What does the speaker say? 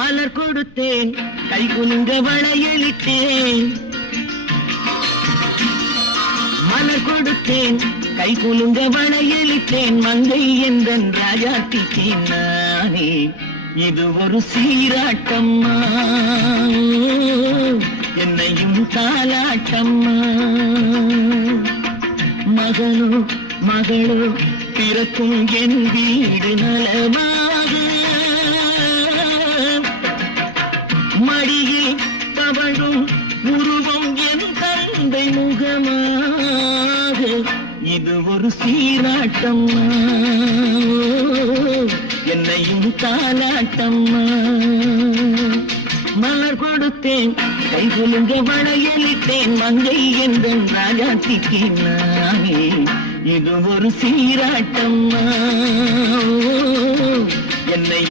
மலர் கொடுத்தேன் கை குலுங்க வளையலிட்டேன் மலர் கொடுத்தேன் கை குலுங்க வளையலிட்டேன் மங்கை எந்தன் ராஜாத்திட்டேன் நானே இது ஒரு சீராட்டம்மா என்னையும் தாலாட்டம்மா மகனோ மகளோ பிறக்கும் என் வீடு நலமாக மடியில் தவழும் உருவம் என் தந்தை முகமாக இது ஒரு சீராட்டம்மா என்னையும் தாலாட்டம்மா மலர் கொடுத்தேன் கை குலுங்க வளையலிட்டேன் மங்கை எந்தன் ராஜாத்திட்டேன் நானே இது ஒரு சீராட்டம்மா என்னை